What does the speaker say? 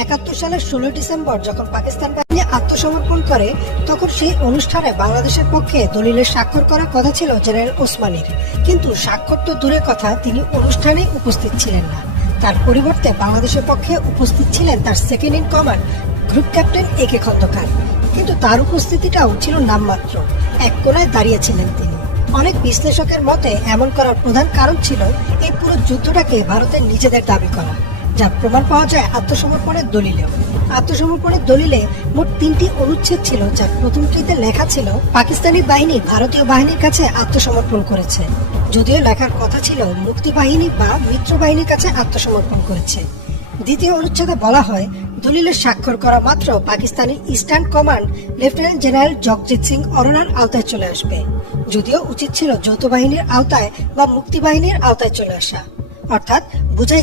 একাত্তর সালের ষোলো ডিসেম্বর যখন পাকিস্তান বাহিনী আত্মসমর্পণ করে, তখন সেই অনুষ্ঠানে বাংলাদেশের পক্ষে দলিলের স্বাক্ষর করার কথা ছিল জেনারেল ওসমানীর। কিন্তু স্বাক্ষর তো দূরের কথা, তিনি অনুষ্ঠানে উপস্থিত ছিলেন না। তার পরিবর্তে বাংলাদেশের পক্ষে উপস্থিত ছিলেন তার second in command group captain A K Khandakar. কিন্তু তার উপস্থিতিটাও ছিল নামমাত্র। এক কোনায় দাঁড়িয়েছিলেন তিনি। অনেক বিশ্লেষকের মতে এমন করার প্রধান কারণ ছিল এই পুরো যুদ্ধটাকে ভারতের নিজেদের দাবি করা। যার প্রমাণ পাওয়া যায় আত্মসমর্পণের দলিলেও। আত্মসমর্পণের দলিলে মোট তিনটি অনুচ্ছেদ ছিল যার প্রথমটিতে লেখা ছিল, পাকিস্তানি বাহিনী ভারতীয় বাহিনীর কাছে আত্মসমর্পণ করেছে। যদিও লেখার কথা ছিল মুক্তি বাহিনী বা মিত্র বাহিনীর কাছে আত্মসমর্পণ করেছে। দ্বিতীয় অনুচ্ছেদে বলা হয় দলিলের স্বাক্ষর করা মাত্র Pakistani eastern command lieutenant general Jagjit Singh অরোরার আওতায় চলে আসবে। যদিও উচিত ছিল যৌথ বাহিনীর আওতায় বা মুক্তি বাহিনীর আওতায় চলে আসা। অর্থাৎ বুঝাই